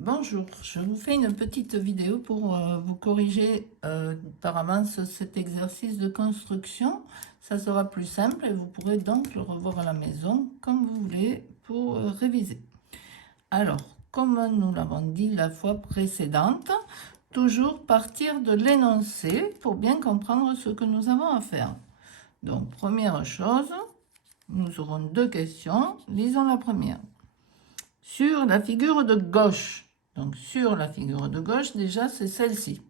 Bonjour, je vous fais une petite vidéo pour vous corriger par avance cet exercice de construction. Ça sera plus simple et vous pourrez donc le revoir à la maison comme vous voulez pour réviser. Alors, comme nous l'avons dit la fois précédente, toujours partir de l'énoncé pour bien comprendre ce que nous avons à faire. Donc, première chose, nous aurons deux questions. Lisons la première. Sur la figure de gauche, donc sur la figure de gauche, déjà c'est celle-ci.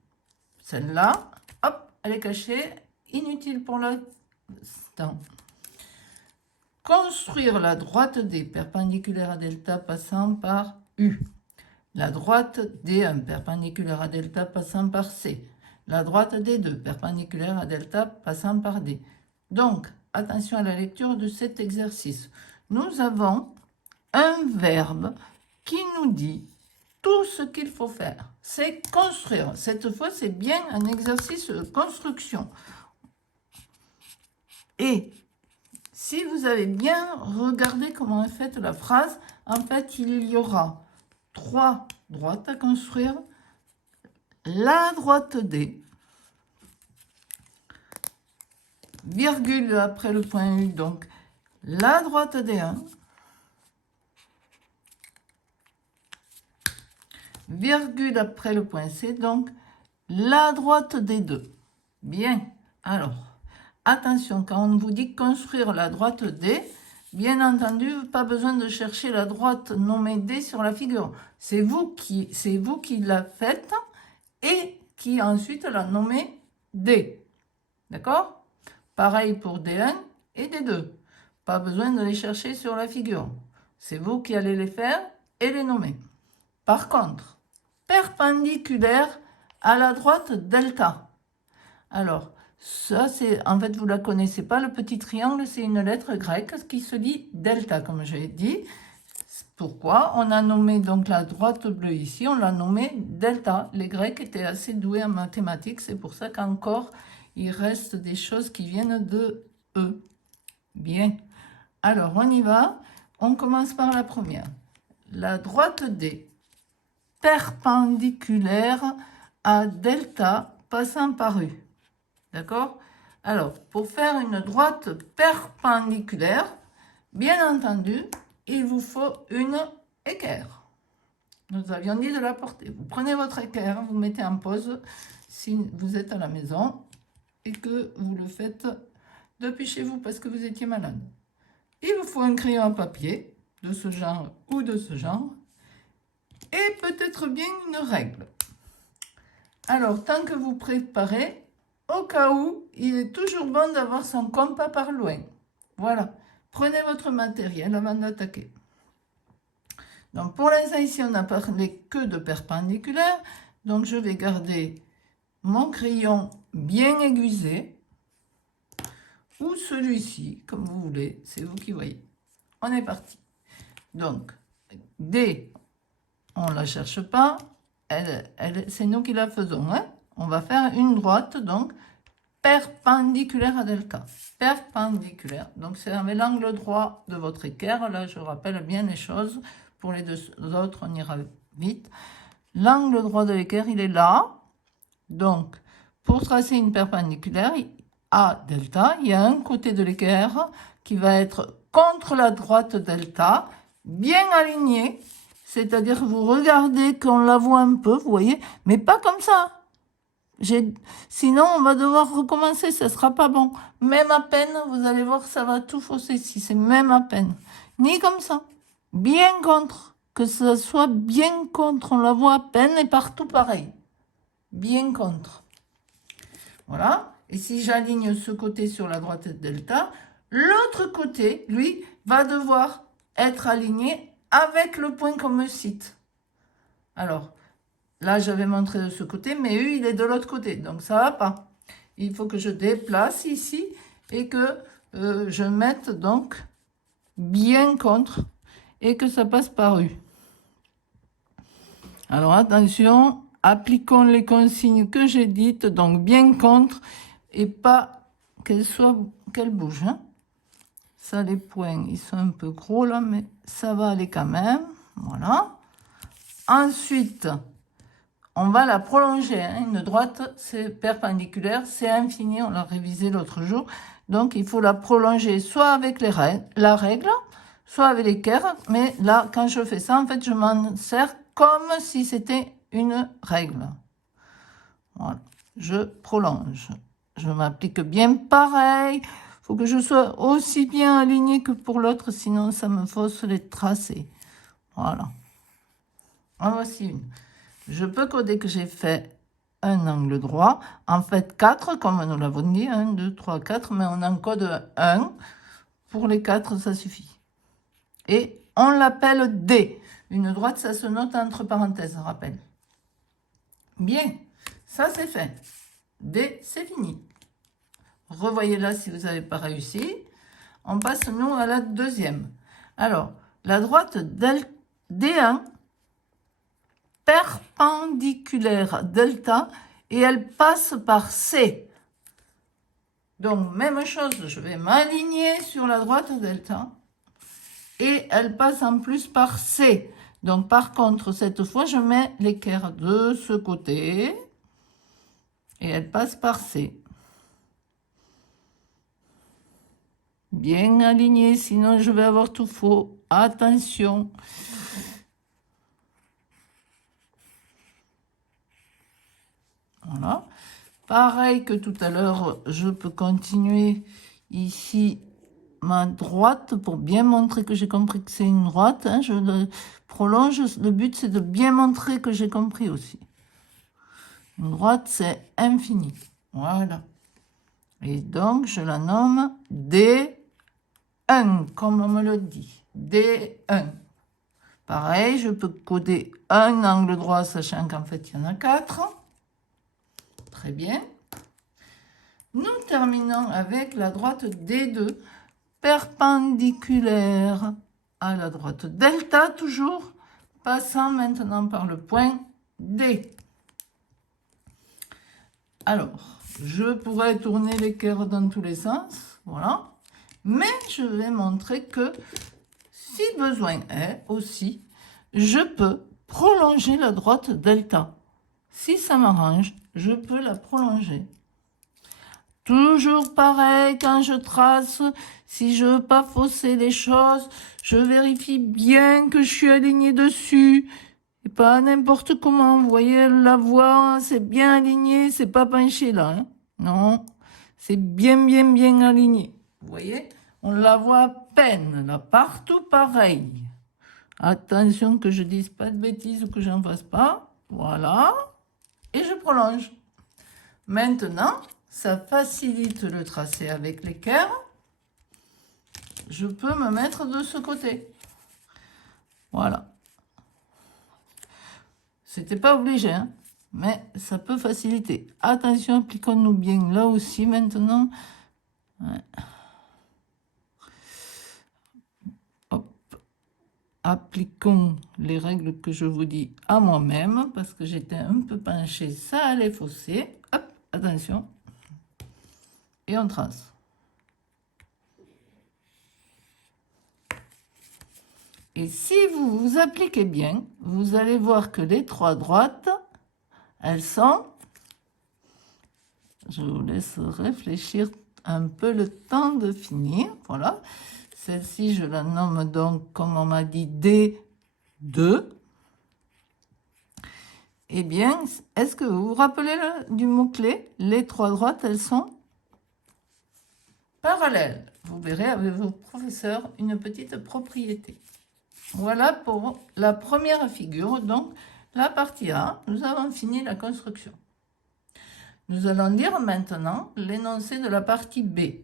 Celle-là, hop, elle est cachée, inutile pour l'instant. Construire la droite D perpendiculaire à delta passant par U. La droite D1 perpendiculaire à delta passant par C. La droite D2 perpendiculaire à delta passant par D. Donc, attention à la lecture de cet exercice. Nous avons un verbe qui nous dit tout ce qu'il faut faire. C'est construire. Cette fois, c'est bien un exercice de construction. Et si vous avez bien regardé comment est faite la phrase, en fait, il y aura trois droites à construire. La droite D, virgule après le point U, donc la droite D1, virgule après le point C, donc la droite D2. Bien, alors, attention, quand on vous dit construire la droite D, bien entendu, pas besoin de chercher la droite nommée D sur la figure. C'est vous qui la faites et qui ensuite la nommez D. D'accord? Pareil pour D1 et D2. Pas besoin de les chercher sur la figure. C'est vous qui allez les faire et les nommer. Par contre, perpendiculaire à la droite delta. Alors, ça, c'est, en fait, vous ne la connaissez pas, le petit triangle, c'est une lettre grecque qui se dit delta, comme j'ai dit. Pourquoi? On a nommé donc la droite bleue ici, on l'a nommé delta. Les Grecs étaient assez doués en mathématiques, c'est pour ça qu'encore, il reste des choses qui viennent de eux. Bien. Alors, on y va. On commence par la première. La droite D, perpendiculaire à delta, passant par U. D'accord? Alors, pour faire une droite perpendiculaire, bien entendu, il vous faut une équerre. Nous avions dit de la porter. Vous prenez votre équerre, vous mettez en pause si vous êtes à la maison et que vous le faites depuis chez vous parce que vous étiez malade. Il vous faut un crayon à papier de ce genre ou de ce genre et peut-être bien une règle. Alors, tant que vous préparez, au cas où, il est toujours bon d'avoir son compas par loin. Voilà. Prenez votre matériel avant d'attaquer. Donc, pour l'instant, ici, on n'a parlé que de perpendiculaire. Donc, je vais garder mon crayon bien aiguisé. Ou celui-ci, comme vous voulez. C'est vous qui voyez. On est parti. Donc, D, on ne la cherche pas. C'est nous qui la faisons. Hein? On va faire une droite, donc, perpendiculaire à delta. Perpendiculaire. Donc, c'est avec l'angle droit de votre équerre. Là, je rappelle bien les choses. Pour les deux autres, on ira vite. L'angle droit de l'équerre, il est là. Donc, pour tracer une perpendiculaire à delta, il y a un côté de l'équerre qui va être contre la droite delta, bien aligné. C'est-à-dire que vous regardez qu'on la voit un peu, vous voyez, mais pas comme ça. Sinon, on va devoir recommencer, ça sera pas bon. Même à peine, vous allez voir, ça va tout fausser si c'est même à peine. Ni comme ça. Bien contre. Que ça soit bien contre. On la voit à peine et partout pareil. Bien contre. Voilà. Et si j'aligne ce côté sur la droite delta, l'autre côté, lui, va devoir être aligné avec le point qu'on me cite. Alors, là, j'avais montré de ce côté, mais U, il est de l'autre côté. Donc, ça ne va pas. Il faut que je déplace ici et que je mette donc bien contre et que ça passe par U. Alors, attention, appliquons les consignes que j'ai dites, donc bien contre et pas qu'elle bouge. Hein. Ça, les points, ils sont un peu gros là, mais ça va aller quand même. Voilà. Ensuite, on va la prolonger. Hein. Une droite, c'est perpendiculaire, c'est infini. On l'a révisé l'autre jour. Donc, il faut la prolonger soit avec la règle, soit avec l'équerre. Mais là, quand je fais ça, en fait, je m'en sers comme si c'était une règle. Voilà. Je prolonge. Je m'applique bien pareil. Il faut que je sois aussi bien alignée que pour l'autre, sinon ça me fausse les tracés. Voilà. En voici une. Je peux coder que j'ai fait un angle droit. En fait, 4, comme nous l'avons dit. 1, 2, 3, 4. Mais on encode 1. Pour les 4, ça suffit. Et on l'appelle D. Une droite, ça se note entre parenthèses, rappel. Bien. Ça, c'est fait. D, c'est fini. Revoyez là si vous n'avez pas réussi. On passe, nous, à la deuxième. Alors, la droite D1, perpendiculaire delta, et elle passe par C. Donc, même chose, je vais m'aligner sur la droite delta, et elle passe en plus par C. Donc, par contre, cette fois, je mets l'équerre de ce côté, et elle passe par C. Bien aligné, sinon je vais avoir tout faux. Attention. Voilà. Pareil que tout à l'heure, je peux continuer ici ma droite pour bien montrer que j'ai compris que c'est une droite. Hein. Je le prolonge. Le but, c'est de bien montrer que j'ai compris aussi. Une droite, c'est infini. Voilà. Et donc, je la nomme D1, comme on me le dit. D1. Pareil, je peux coder un angle droit, sachant qu'en fait, il y en a 4. Très bien. Nous terminons avec la droite D2, perpendiculaire à la droite delta, toujours, passant maintenant par le point D. Alors, je pourrais tourner l'équerre dans tous les sens, voilà. Mais je vais montrer que, si besoin est aussi, je peux prolonger la droite delta. Si ça m'arrange, je peux la prolonger. Toujours pareil, quand je trace, si je veux pas fausser les choses, je vérifie bien que je suis alignée dessus. Et pas n'importe comment. Vous voyez, la voie, c'est bien aligné, c'est pas penché là. Hein. Non, c'est bien aligné. Vous voyez, on la voit à peine, là, partout pareil. Attention que je dise pas de bêtises ou que j'en fasse pas. Voilà. Et je prolonge. Maintenant, ça facilite le tracé avec l'équerre. Je peux me mettre de ce côté. Voilà. C'était pas obligé, hein, mais ça peut faciliter. Attention, appliquons-nous bien là aussi maintenant. Ouais. Hop. Appliquons les règles que je vous dis à moi-même, parce que j'étais un peu penchée, ça allait fausser. Hop, attention. Et on trace. Et si vous vous appliquez bien, vous allez voir que les 3 droites, elles sont... Je vous laisse réfléchir un peu le temps de finir. Voilà. Celle-ci, je la nomme donc, comme on m'a dit, D2. Eh bien, est-ce que vous vous rappelez du mot-clé? Les 3 droites, elles sont parallèles. Vous verrez avec vos professeurs une petite propriété. Voilà pour la première figure. Donc, la partie A, nous avons fini la construction. Nous allons lire maintenant l'énoncé de la partie B.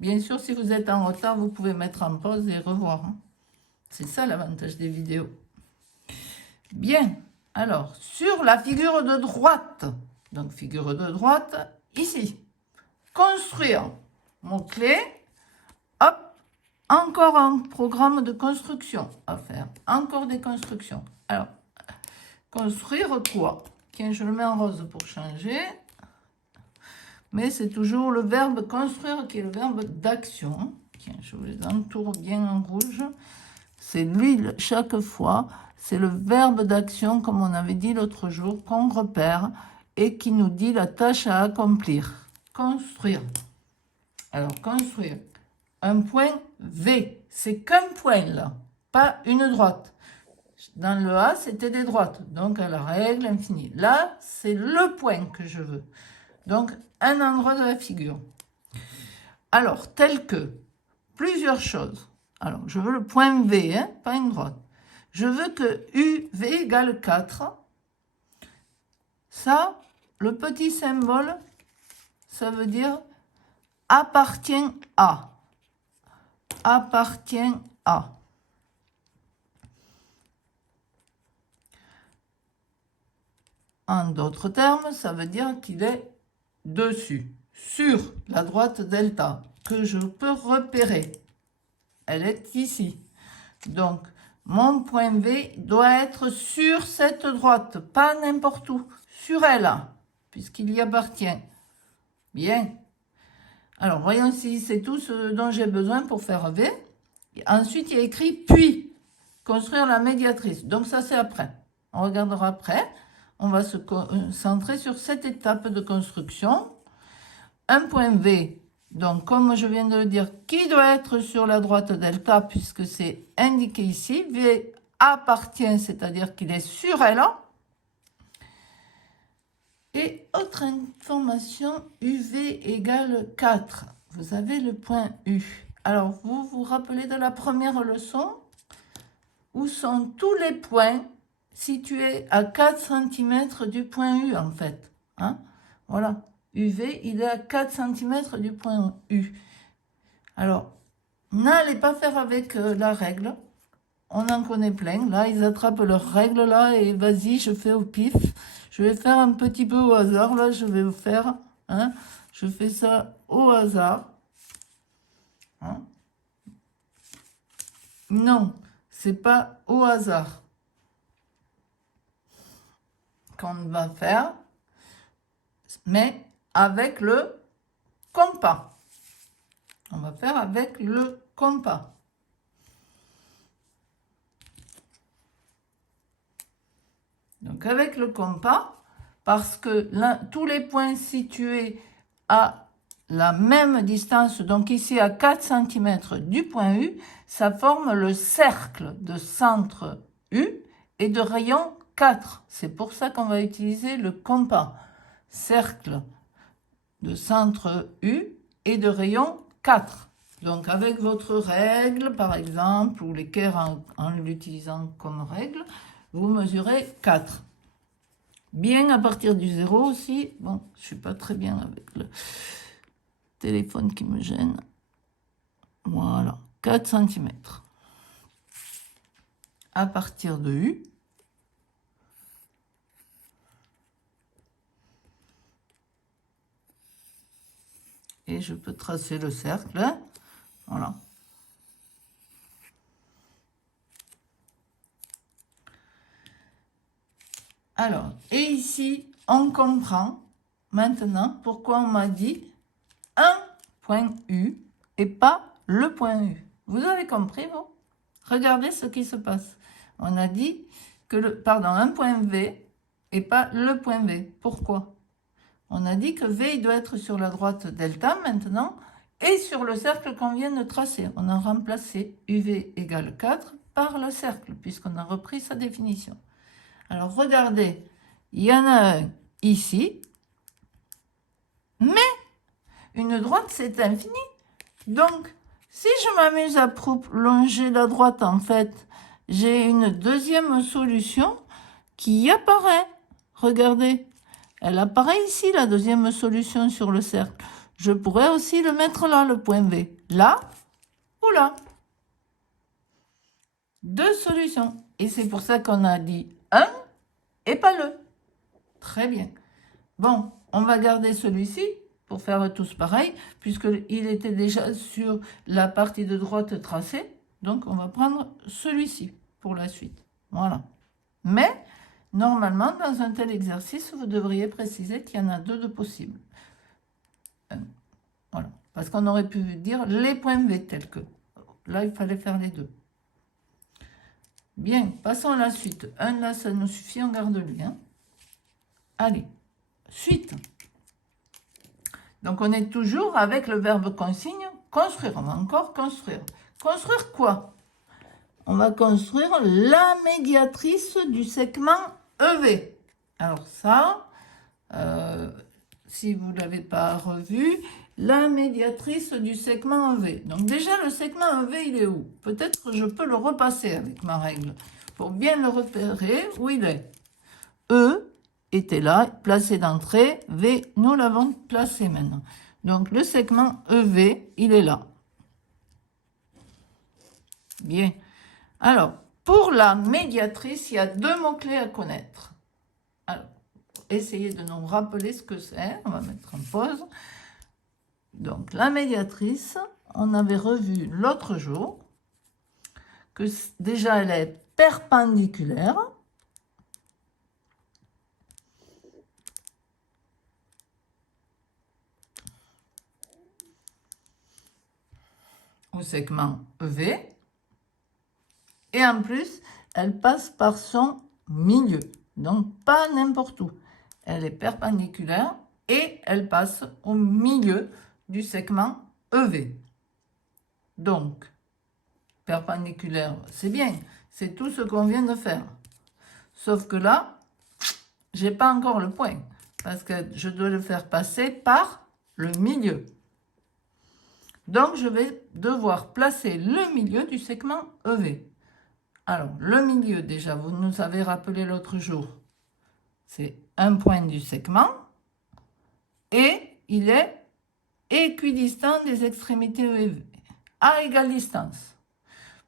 Bien sûr, si vous êtes en retard, vous pouvez mettre en pause et revoir. Hein. C'est ça l'avantage des vidéos. Bien. Alors, sur la figure de droite, donc figure de droite, ici, construire, mot-clé, hop, encore un programme de construction à faire, encore des constructions. Alors, construire quoi? Tiens, je le mets en rose pour changer, mais c'est toujours le verbe construire qui est le verbe d'action. Tiens, je vous les entoure bien en rouge. C'est lui, chaque fois, c'est le verbe d'action, comme on avait dit l'autre jour, qu'on repère et qui nous dit la tâche à accomplir. Construire. Alors, construire. Un point V. C'est qu'un point, là. Pas une droite. Dans le A, c'était des droites. Donc, à la règle infinie. Là, c'est le point que je veux. Donc, un endroit de la figure. Alors, tel que plusieurs choses. Alors, je veux le point V, hein, pas une droite. Je veux que UV égale 4. Ça, le petit symbole, ça veut dire appartient à. Appartient à. En d'autres termes, ça veut dire qu'il est dessus, sur la droite delta, que je peux repérer. Elle est ici. Donc, mon point V doit être sur cette droite, pas n'importe où, sur elle, puisqu'il y appartient. Bien. Alors, voyons si c'est tout ce dont j'ai besoin pour faire V. Et ensuite, il y a écrit « puis » construire la médiatrice. Donc, ça, c'est après. On regardera après. On va se concentrer sur cette étape de construction. Un point V, donc comme je viens de le dire, qui doit être sur la droite delta, puisque c'est indiqué ici. V appartient, c'est-à-dire qu'il est sur elle. Et autre information, UV égale 4. Vous avez le point U. Alors, vous vous rappelez de la première leçon? Où sont tous les points situés à 4 cm du point U, en fait. Hein? Voilà. UV, il est à 4 cm du point U. Alors, n'allez pas faire avec la règle. On en connaît plein. Là, ils attrapent leur règle, là, et vas-y, je fais au pif. Je vais faire un petit peu au hasard, là, je vais vous faire. Hein, je fais ça au hasard. Hein. Non, c'est pas au hasard qu'on va faire, mais avec le compas. On va faire avec le compas. Donc avec le compas, parce que là, tous les points situés à la même distance, donc ici à 4 cm du point U, ça forme le cercle de centre U et de rayon 4. C'est pour ça qu'on va utiliser le compas. Cercle de centre U et de rayon 4. Donc avec votre règle, par exemple, ou l'équerre en l'utilisant comme règle, vous mesurez 4. Bien à partir du 0 aussi. Bon, je ne suis pas très bien avec le téléphone qui me gêne. Voilà, 4 cm. À partir de U. Et je peux tracer le cercle. Hein. Voilà. Alors, et ici, on comprend maintenant pourquoi on m'a dit un point U et pas le point U. Vous avez compris, vous? Regardez ce qui se passe. On a dit que un point V et pas le point V. Pourquoi? On a dit que V il doit être sur la droite delta maintenant et sur le cercle qu'on vient de tracer. On a remplacé UV égale 4 par le cercle puisqu'on a repris sa définition. Alors, regardez, il y en a un ici, mais une droite, c'est infini. Donc, si je m'amuse à prolonger la droite, en fait, j'ai une deuxième solution qui apparaît. Regardez, elle apparaît ici, la deuxième solution sur le cercle. Je pourrais aussi le mettre là, le point V. Là ou là. Deux solutions. Et c'est pour ça qu'on a dit un et pas le. Très bien. Bon, on va garder celui-ci pour faire tous pareil, puisqu'il était déjà sur la partie de droite tracée. Donc, on va prendre celui-ci pour la suite. Voilà. Mais, normalement, dans un tel exercice, vous devriez préciser qu'il y en a deux de possibles. Voilà. Parce qu'on aurait pu dire les points V tels que. Là, il fallait faire les deux. Bien, passons à la suite. Un là, ça nous suffit, on garde lui. Hein. Allez, suite. Donc, on est toujours avec le verbe consigne, construire. On va encore construire. Construire quoi? On va construire la médiatrice du segment EV. Alors ça, si vous ne l'avez pas revu, la médiatrice du segment EV. Donc déjà, le segment EV, il est où? Peut-être que je peux le repasser avec ma règle pour bien le repérer où il est. E était là, placé d'entrée. V, nous l'avons placé maintenant. Donc le segment EV, il est là. Bien. Alors, pour la médiatrice, il y a deux mots-clés à connaître. Alors, essayez de nous rappeler ce que c'est. On va mettre en pause. Donc, la médiatrice, on avait revu l'autre jour que déjà, elle est perpendiculaire. Au segment EV. Et en plus, elle passe par son milieu. Donc, pas n'importe où. Elle est perpendiculaire et elle passe au milieu du segment EV. Donc, perpendiculaire, c'est bien. C'est tout ce qu'on vient de faire. Sauf que là, j'ai pas encore le point. Parce que je dois le faire passer par le milieu. Donc, je vais devoir placer le milieu du segment EV. Alors, le milieu, déjà, vous nous avez rappelé l'autre jour, c'est un point du segment et il est équidistant des extrémités EV, à égale distance.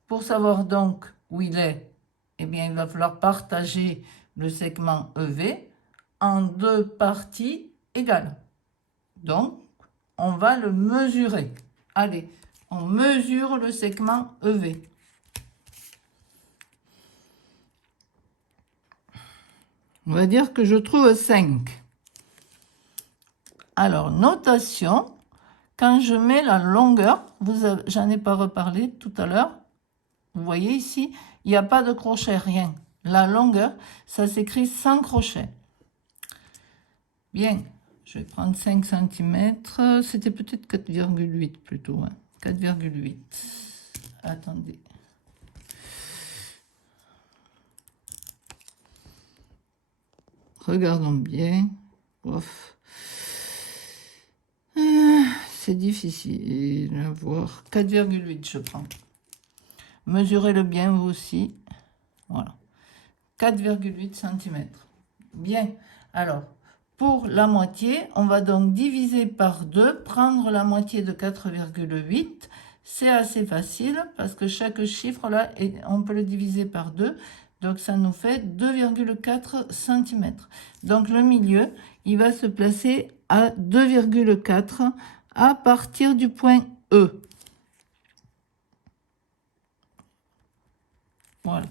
Pour savoir donc où il est, eh bien, il va falloir partager le segment EV en deux parties égales. Donc, on va le mesurer. Allez, on mesure le segment EV. On va dire que je trouve 5. Alors, notation, quand je mets la longueur, j'en ai pas reparlé tout à l'heure, vous voyez ici, il n'y a pas de crochet, rien. La longueur, ça s'écrit sans crochet. Bien, je vais prendre 5 cm, c'était peut-être 4,8 plutôt, hein. 4,8. Attendez. Regardons bien. Ouf. C'est difficile à voir. 4,8 je prends. Mesurez-le bien vous aussi. Voilà. 4,8 cm. Bien. Alors, pour la moitié, on va donc diviser par 2, prendre la moitié de 4,8. C'est assez facile parce que chaque chiffre là, on peut le diviser par 2. Donc, ça nous fait 2,4 cm. Donc, le milieu, il va se placer à 2,4 à partir du point E. Voilà.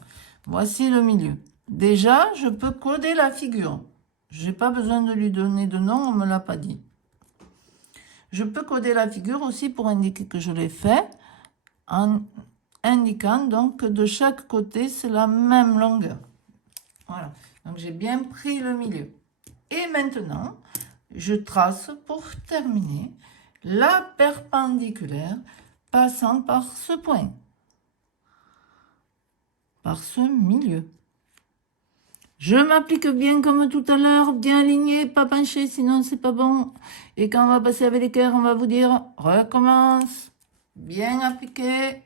Voici le milieu. Déjà, je peux coder la figure. Je n'ai pas besoin de lui donner de nom, on ne me l'a pas dit. Je peux coder la figure aussi pour indiquer que je l'ai fait, en indiquant donc que de chaque côté, c'est la même longueur. Voilà. Donc, j'ai bien pris le milieu. Et maintenant, je trace pour terminer la perpendiculaire passant par ce point, par ce milieu. Je m'applique bien comme tout à l'heure, bien aligné, pas penché, sinon c'est pas bon. Et quand on va passer avec l'équerre, on va vous dire, recommence, bien appliqué,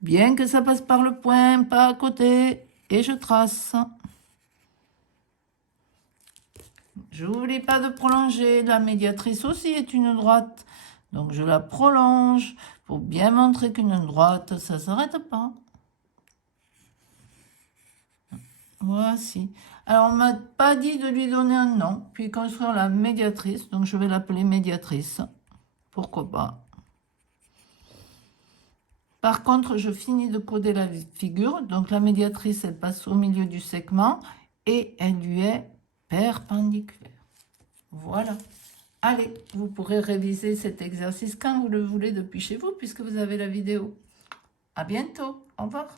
bien que ça passe par le point, pas à côté, et je trace. Je n'oublie pas de prolonger, la médiatrice aussi est une droite, donc je la prolonge pour bien montrer qu'une droite, ça ne s'arrête pas. Voici. Alors, on ne m'a pas dit de lui donner un nom, puis construire la médiatrice. Donc, je vais l'appeler médiatrice. Pourquoi pas. Par contre, je finis de coder la figure. Donc, la médiatrice, elle passe au milieu du segment et elle lui est perpendiculaire. Voilà. Allez, vous pourrez réviser cet exercice quand vous le voulez depuis chez vous, puisque vous avez la vidéo. À bientôt. Au revoir.